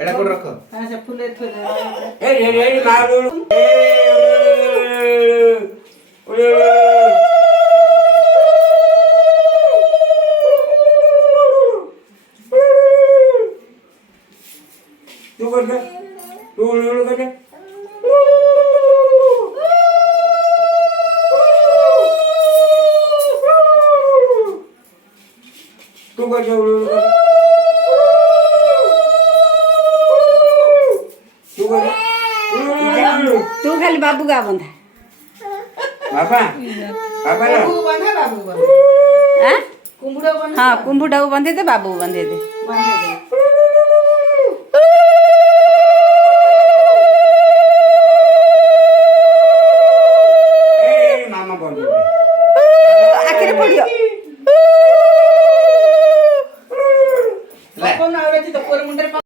ଏଟା କୋଉଠି ରଖ? तू करते तू करते तू करते तू खाली बाबू का बंधा बाबा बाबा ना हाँ कुंभुटा को बंधे थे बाबू बंधे थे मामा बोल आखिर पड़ियो ले